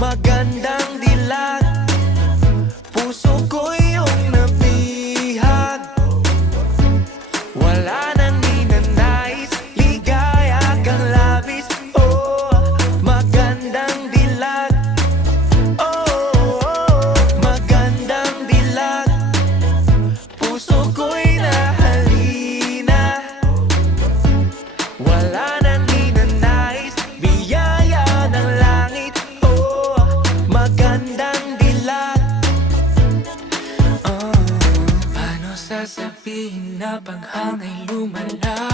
magandang dilag. Puso ko iyong nabihag. Wala nang ninanais, ligaya kang labis. Oh, magandang dilag. Oh, magandang dilag. Puso ko'y nahalina. Wala nang ninanais, biyaya ng langit. Oh, magandang dilag. Paano sasabihin na paghangay lumala?